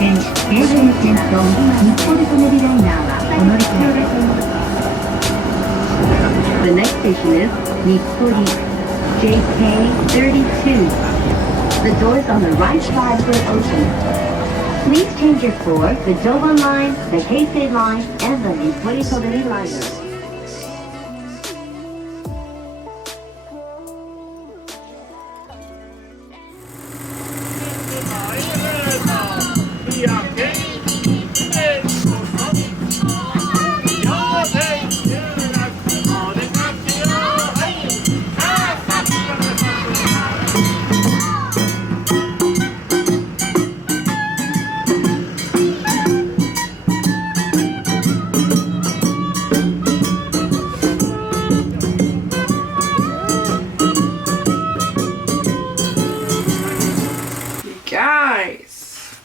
The next station is Nippori JK32. The doors on the right side will open. Please change your for the Joban line, the Heisei line, and the Nippori Todori liner. Guys,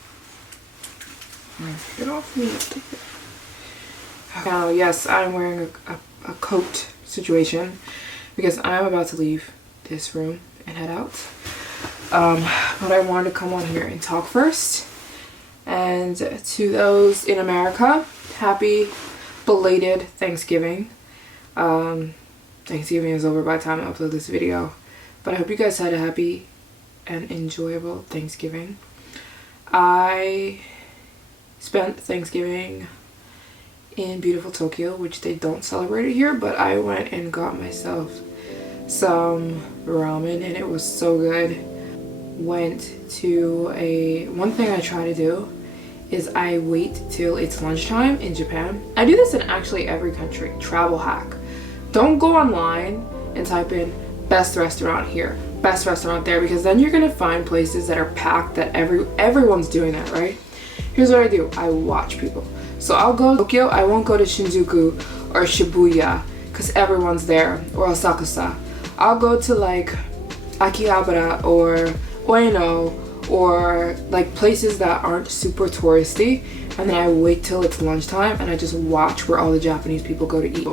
get off me. Now, yes, I'm wearing a coat situation because I'm about to leave this room and head out. But I wanted to come on here and talk first. And to those in America, happy belated Thanksgiving. Thanksgiving is over by the time I upload this video, but I hope you guys had a happy and enjoyable Thanksgiving. I spent Thanksgiving in beautiful Tokyo, which they don't celebrate it here, but I went and got myself some ramen and it was so good. Went to one thing I try to do is I wait till it's lunchtime in Japan. I do this in actually every country. Travel hack. Don't go online and type in best restaurant here, best restaurant there, because then you're gonna find places that are packed that everyone's doing that, right? Here's what I do. I watch people. So I'll go to Tokyo. I won't go to Shinjuku or Shibuya because everyone's there, or Asakusa. I'll go to like Akihabara or Ueno or like places that aren't super touristy, and then I wait till it's lunchtime and I just watch where all the Japanese people go to eat.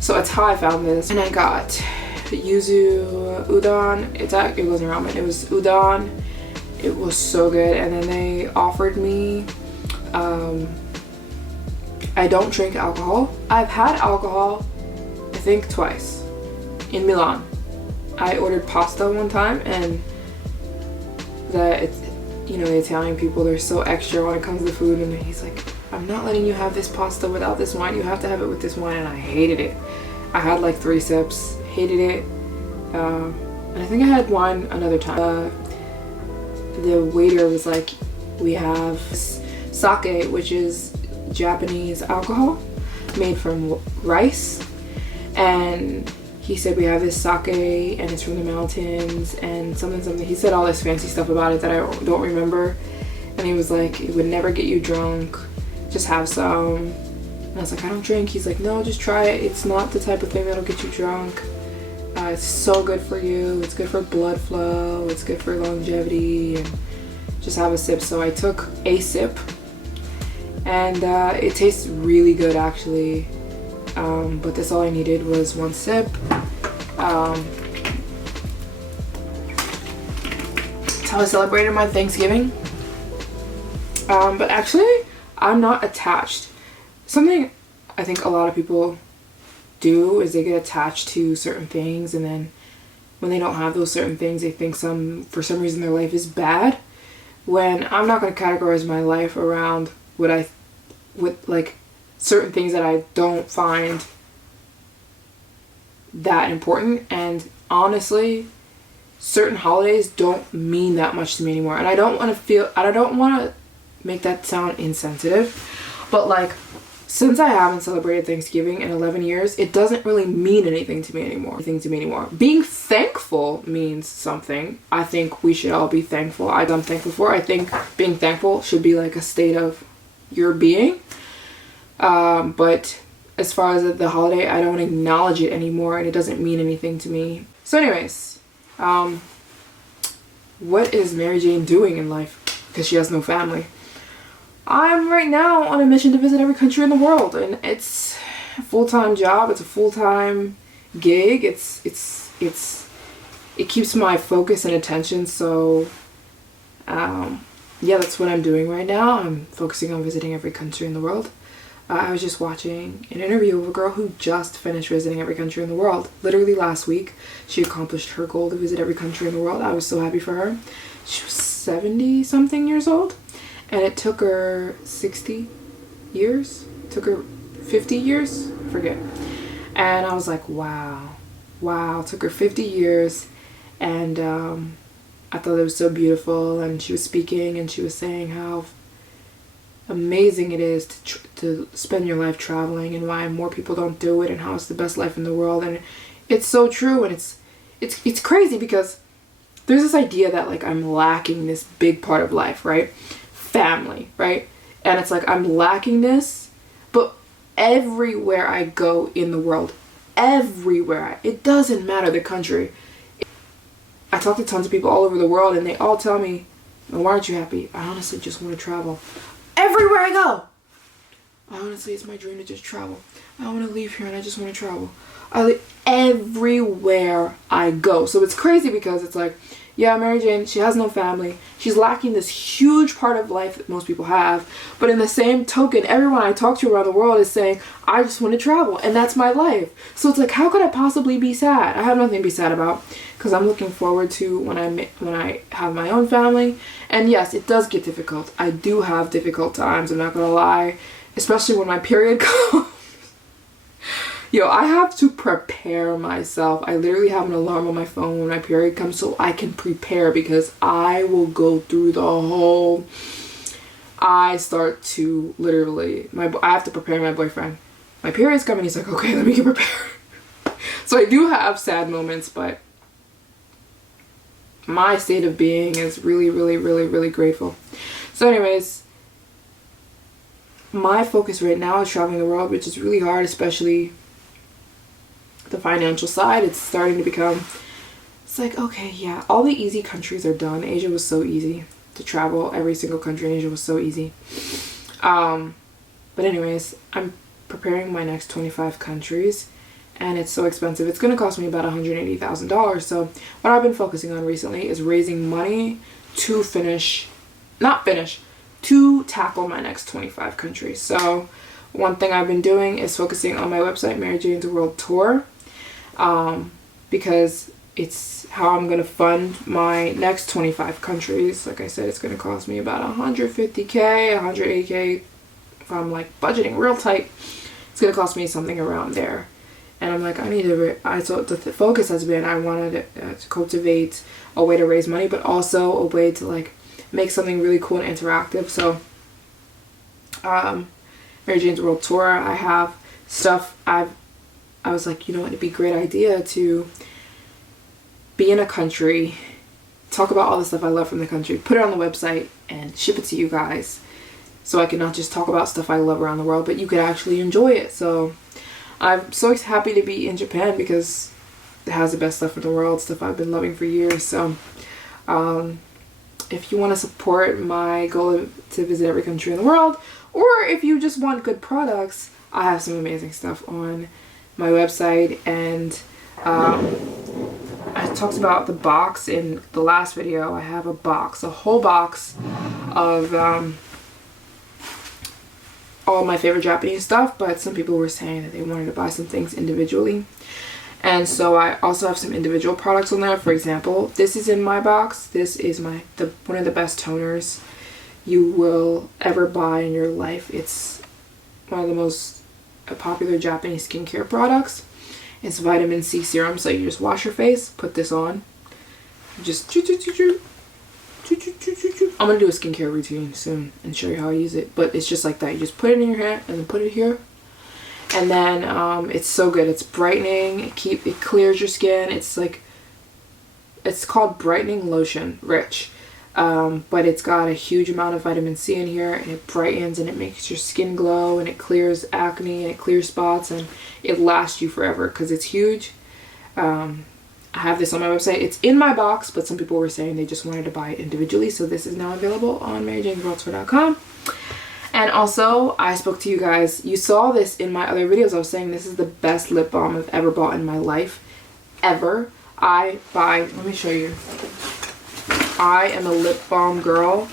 So that's how I found this. And I got yuzu udon. It wasn't ramen, it was udon. It was so good. And then they offered me I don't drink alcohol. I've had alcohol I think twice in Milan. I ordered pasta one time, and the Italian people, they're so extra when it comes to food, and he's like, I'm not letting you have this pasta without this wine, you have to have it with this wine. And I hated it. I had like 3 sips, hated it. And I think I had wine another time. The waiter was like, we have sake, which is Japanese alcohol made from rice, and he said we have this sake and it's from the mountains and something. He said all this fancy stuff about it that I don't remember, and he was like, it would never get you drunk, just have some. And I was like, I don't drink. He's like, no, just try it, it's not the type of thing that'll get you drunk. It's so good for you, it's good for blood flow, it's good for longevity, and just have a sip. So I took a sip, and it tastes really good actually, but that's all I needed was 1 sip. That's how I celebrated my Thanksgiving. But actually I'm not attached. Something I think a lot of people do is they get attached to certain things, and then when they don't have those certain things, they think for some reason their life is bad, when I'm not going to categorize my life around with like certain things that I don't find that important. And honestly, certain holidays don't mean that much to me anymore, and I don't want to make that sound insensitive, but like, since I haven't celebrated Thanksgiving in 11 years, it doesn't really mean anything to me anymore. Being thankful means something. I think we should all be thankful. I'm thankful for. I think being thankful should be like a state of your being. But as far as the holiday, I don't acknowledge it anymore, and it doesn't mean anything to me. So anyways, what is Maryjane doing in life? Because she has no family. I'm right now on a mission to visit every country in the world, and it's a full-time job. It's a full-time gig. It keeps my focus and attention. So yeah, that's what I'm doing right now. I'm focusing on visiting every country in the world. I was just watching an interview of a girl who just finished visiting every country in the world. Literally last week, she accomplished her goal to visit every country in the world. I was so happy for her. She was 70 something years old, and it took her 60 years. It took her 50 years, I forget. And I was like, wow. It took her 50 years, and I thought it was so beautiful. And she was speaking, and she was saying how amazing it is to spend your life traveling, and why more people don't do it, and how it's the best life in the world. And it's so true. And it's crazy because there's this idea that like I'm lacking this big part of life, right? Family, right? And it's like I'm lacking this, but everywhere I go in the world, it doesn't matter the country. I talk to tons of people all over the world, and they all tell me, well, why aren't you happy? I honestly just want to travel. Everywhere I go, honestly, it's my dream to just travel. I want to leave here and I just want to travel. Everywhere I go. So it's crazy because it's like, yeah, Maryjane, she has no family. She's lacking this huge part of life that most people have. But in the same token, everyone I talk to around the world is saying, I just want to travel, and that's my life. So it's like, how could I possibly be sad? I have nothing to be sad about, because I'm looking forward to when I have my own family. And yes, it does get difficult. I do have difficult times, I'm not gonna lie, especially when my period comes. Yo, I have to prepare myself. I literally have an alarm on my phone when my period comes so I can prepare, because I will go through the whole... I start to literally... I have to prepare my boyfriend. My period's coming, he's like, okay, let me get prepared. So I do have sad moments, but my state of being is really, really, really, really grateful. So anyways, my focus right now is traveling the world, which is really hard, especially the financial side. It's starting to become, it's like, okay, yeah, all the easy countries are done. Asia was so easy to travel. Every single country in Asia was so easy. But anyways, I'm preparing my next 25 countries, and it's so expensive. It's going to cost me about $180,000. So what I've been focusing on recently is raising money to to tackle my next 25 countries. So one thing I've been doing is focusing on my website, Maryjane's World Tour, because it's how I'm going to fund my next 25 countries. Like I said, it's going to cost me about $150K, $180K. If I'm like budgeting real tight, it's going to cost me something around there. And I'm like, I need to, so the focus has been, I wanted to cultivate a way to raise money, but also a way to like make something really cool and interactive. So, Maryjane's World Tour, I have stuff I was like, you know what, it'd be a great idea to be in a country, talk about all the stuff I love from the country, put it on the website, and ship it to you guys. So I can not just talk about stuff I love around the world, but you could actually enjoy it. So I'm so happy to be in Japan because it has the best stuff in the world, stuff I've been loving for years. So if you want to support my goal to visit every country in the world, or if you just want good products, I have some amazing stuff on my website. And I talked about the box in the last video. I have a whole box of all my favorite Japanese stuff, but some people were saying that they wanted to buy some things individually. And so I also have some individual products on there. For example, this is in my box. This is one of the best toners you will ever buy in your life. It's one of the most popular Japanese skincare products. It's vitamin C serum, so you just wash your face, put this on, just I'm gonna do a skincare routine soon and show you how I use it, but it's just like that. You just put it in your hand and then put it here, and then it's so good. It's brightening. It clears your skin. It's called brightening lotion rich, but it's got a huge amount of vitamin C in here, and it brightens and it makes your skin glow, and it clears acne and it clears spots, and it lasts you forever because it's huge. I have this on my website. It's in my box, but some people were saying they just wanted to buy it individually. So this is now available on Maryjane'sWorldTour.com. And also, I spoke to you guys. You saw this in my other videos. I was saying this is the best lip balm I've ever bought in my life. Ever. Let me show you. I am a lip balm girl.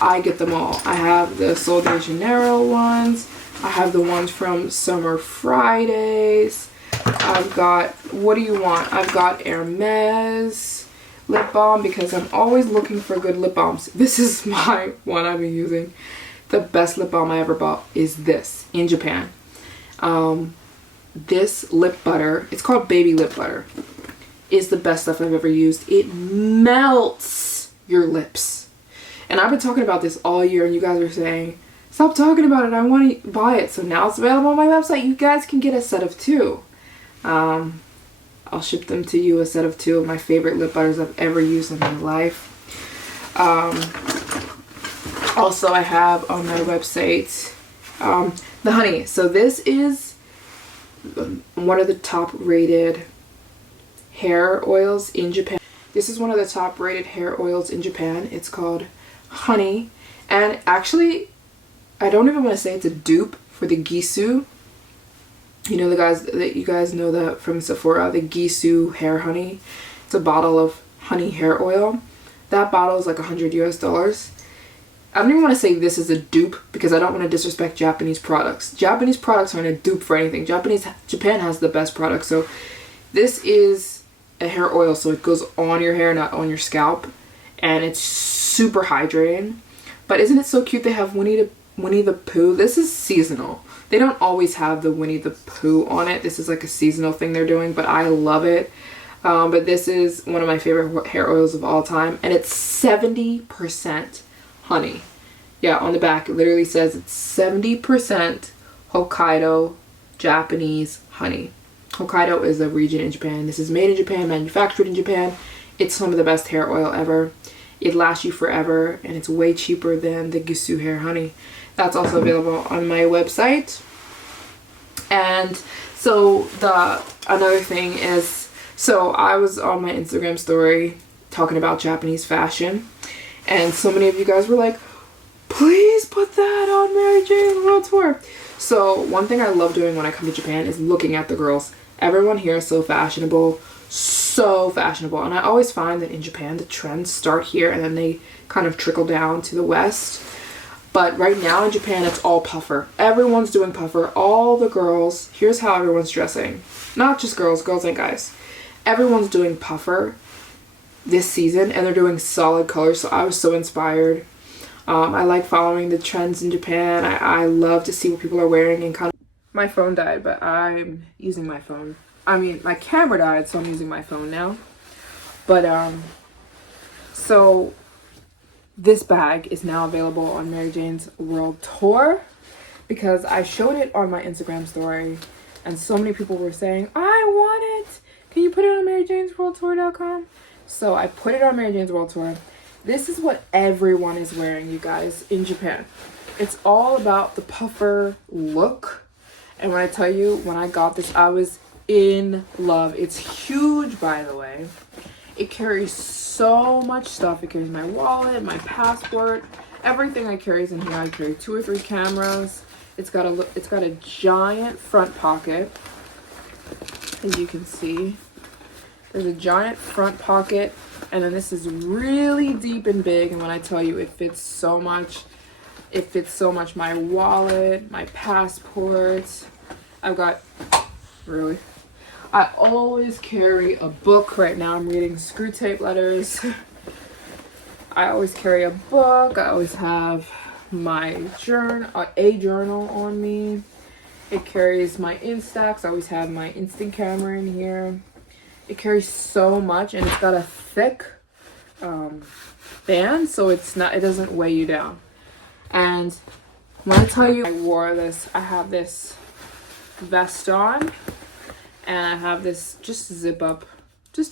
I get them all. I have the Sol de Janeiro ones. I have the ones from Summer Fridays. I've got, what do you want? I've got Hermes lip balm because I'm always looking for good lip balms. This is my one I've been using. The best lip balm I ever bought is this in Japan. This lip butter, it's called baby lip butter, is the best stuff I've ever used. It melts your lips. And I've been talking about this all year and you guys are saying, stop talking about it, I want to buy it. So now it's available on my website. You guys can get a set of 2. I'll ship them to you, a set of 2 of my favorite lip butters I've ever used in my life. Also, I have on my website the honey. So this is one of the top rated hair oils in Japan. This is one of the top rated hair oils in Japan. It's called Honey. And actually, I don't even want to say it's a dupe for the Gisou. You know, the guys that you guys know that from Sephora, the Gisou hair honey. It's a bottle of honey hair oil. That bottle is like $100 US. I don't even want to say this is a dupe because I don't want to disrespect Japanese products. Japanese products aren't a dupe for anything. Japan has the best products. So this is a hair oil, so it goes on your hair, not on your scalp, and it's super hydrating. But isn't it so cute? They have Winnie the Pooh. This is seasonal. They don't always have the Winnie the Pooh on it. This is like a seasonal thing they're doing, but I love it. But this is one of my favorite hair oils of all time, and it's 70% honey. Yeah, on the back it literally says it's 70% Hokkaido Japanese honey. Hokkaido is a region in Japan. This is made in Japan, manufactured in Japan. It's some of the best hair oil ever. It lasts you forever, and it's way cheaper than the Gisou hair honey. That's also available on my website. And so another thing is, so I was on my Instagram story talking about Japanese fashion, and so many of you guys were like, please put that on Maryjane World Tour. So one thing I love doing when I come to Japan is looking at the girls. Everyone here is so fashionable, and I always find that in Japan the trends start here and then they kind of trickle down to the West. But right now in Japan it's all puffer. Everyone's doing puffer. All the girls, here's how everyone's dressing. Not just girls and guys. Everyone's doing puffer this season and they're doing solid colors, so I was so inspired. I like following the trends in Japan. I love to see what people are wearing and kind of... My phone died, but I'm using my phone. I mean, my camera died, so I'm using my phone now. But, so this bag is now available on Maryjane's World Tour because I showed it on my Instagram story and so many people were saying, I want it. Can you put it on Maryjane'sWorldTour.com? So I put it on Maryjane's World Tour. This is what everyone is wearing, you guys, in Japan. It's all about the puffer look. And when I tell you, when I got this, I was in love. It's huge, by the way. It carries so much stuff. It carries my wallet, my passport, everything I carry is in here. I carry 2 or 3 cameras. It's got a giant front pocket, as you can see. There's a giant front pocket. And then this is really deep and big, and when I tell you it fits so much my wallet, my passport. I always carry a book. Right now I'm reading Screw Tape Letters. I always carry a book. I always have my journal on me. It carries my Instax. I always have my instant camera in here. It carries so much, and it's got a thick band, so it doesn't weigh you down. And when I tell you I wore this, I have this vest on, and I have this just a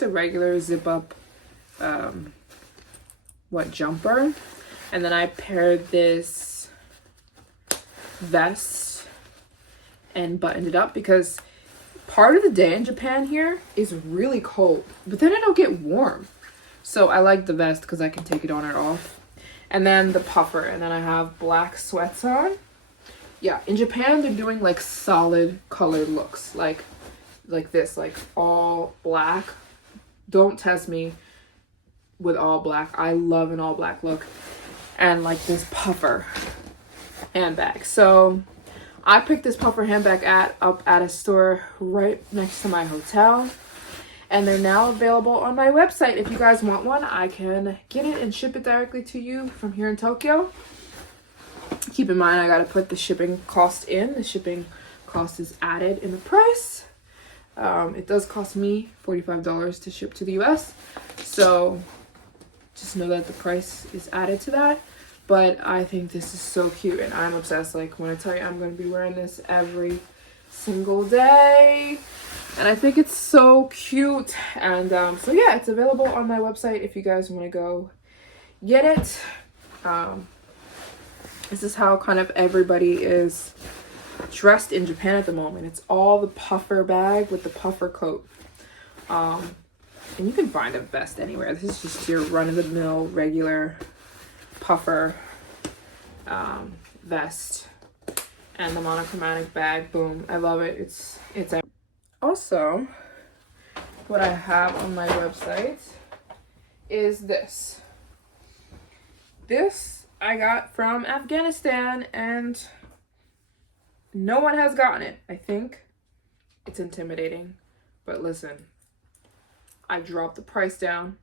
regular zip up jumper, and then I paired this vest and buttoned it up because part of the day in Japan here is really cold, but then I don't get warm. So I like the vest because I can take it on or off. And then the puffer, and then I have black sweats on. Yeah, in Japan they're doing like solid colored looks, like this, like all black. Don't test me with all black. I love an all black look. and like this puffer handbag. So I picked this puffer handbag up at a store right next to my hotel, and they're now available on my website. If you guys want one, I can get it and ship it directly to you from here in Tokyo. Keep in mind, I gotta put the shipping cost in. The shipping cost is added in the price. It does cost me $45 to ship to the US, so just know that the price is added to that. But I think this is so cute, and I'm obsessed. Like, when I tell you, I'm going to be wearing this every single day, and I think it's so cute. And so yeah, it's available on my website if you guys want to go get it. This is how kind of everybody is dressed in Japan at the moment. It's all the puffer bag with the puffer coat. And you can find a vest anywhere. This is just your run-of-the-mill regular puffer vest, and the monochromatic bag. Boom, I love it. It's also what I have on my website is this I got from Afghanistan, and no one has gotten it. I think it's intimidating, but listen, I dropped the price down.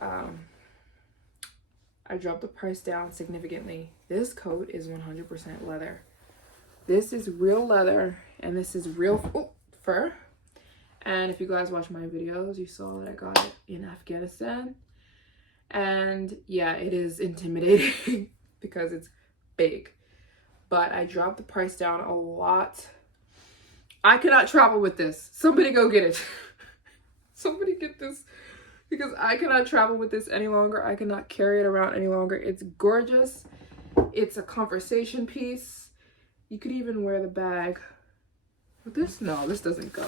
I dropped the price down significantly. This coat is 100% leather. This is real leather, and this is real fur. And if you guys watch my videos, you saw that I got it in Afghanistan. And yeah, it is intimidating because it's big. But I dropped the price down a lot. I cannot travel with this. Somebody go get it. Somebody get this, because I cannot travel with this any longer. I cannot carry it around any longer. It's gorgeous. It's a conversation piece. You could even wear the bag with this. No, this doesn't go.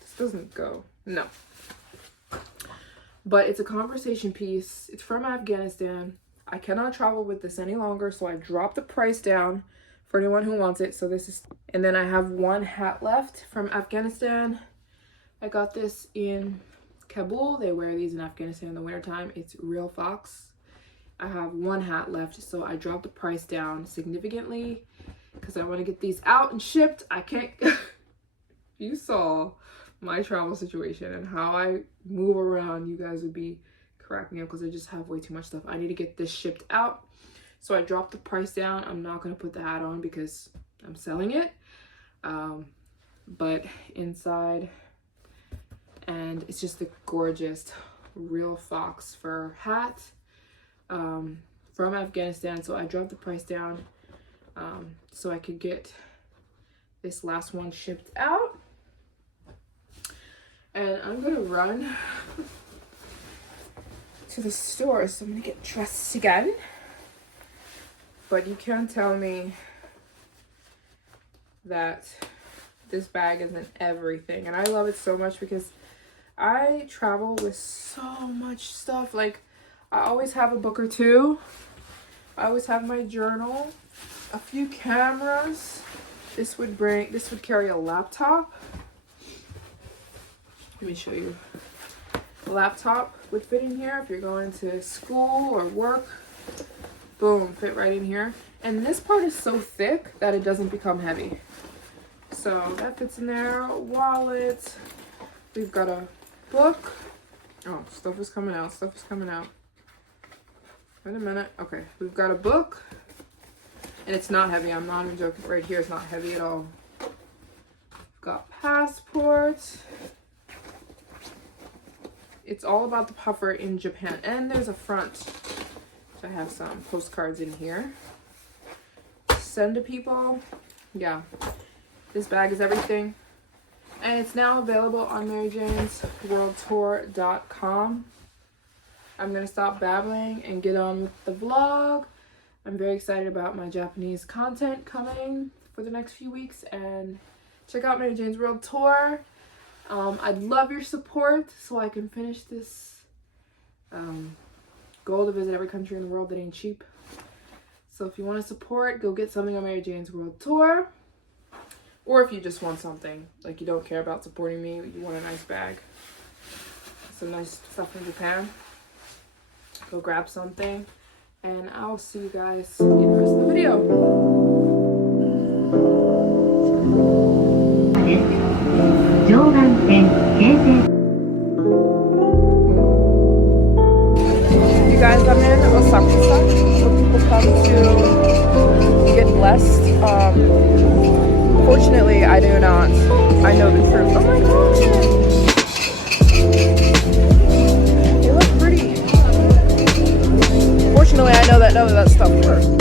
This doesn't go. No. But it's a conversation piece. It's from Afghanistan. I cannot travel with this any longer, so I dropped the price down for anyone who wants it. So this is, and then I have one hat left from Afghanistan. I got this in Kabul. They wear these in Afghanistan in the wintertime. It's real fox. I have one hat left, so I dropped the price down significantly because I want to get these out and shipped. I can't. You saw my travel situation and how I move around, you guys would be cracking up because I just have way too much stuff. I need to get this shipped out, so I dropped the price down. I'm not going to put the hat on because I'm selling it, but inside, and it's just a gorgeous real fox fur hat from Afghanistan. So I dropped the price down so I could get this last one shipped out. And I'm gonna run to the store, so I'm gonna get dressed again. But you can't tell me that this bag isn't everything. And I love it so much because I travel with so much stuff. Like, I always have a book or two. I always have my journal, a few cameras. This would carry a laptop. Let me show you. A laptop would fit in here if you're going to school or work. Boom, fit right in here. And this part is so thick that it doesn't become heavy. So that fits in there. Wallet. We've got a book. Oh, stuff is coming out. Stuff is coming out. Wait a minute. Okay, we've got a book. And it's not heavy. I'm not even joking. Right here, it's not heavy at all. We've got passport. It's all about the puffer in Japan. And there's a front. So I have some postcards in here. Send to people. Yeah. This bag is everything. And it's now available on Maryjane'sWorldTour.com. I'm going to stop babbling and get on with the vlog. I'm very excited about my Japanese content coming for the next few weeks. And check out Mary Jane's World Tour. I'd love your support so I can finish this goal to visit every country in the world that ain't cheap. So if you want to support, go get something on Mary Jane's World Tour. Or if you just want something, like you don't care about supporting me, you want a nice bag. Some nice stuff from Japan. go grab something, and I'll see you guys in the rest of the video. You guys, I'm in Osaka, where people come to get blessed. Fortunately, I do not. I know the truth. Oh my god! They look pretty. Fortunately, I know that none of that stuff works.